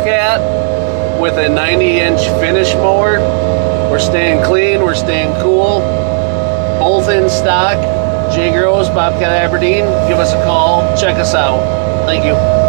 Bobcat with a 90-inch finish mower. We're staying clean, we're staying cool. Both in stock. Jay Groves, Bobcat Aberdeen. Give us a call. Check us out. Thank you.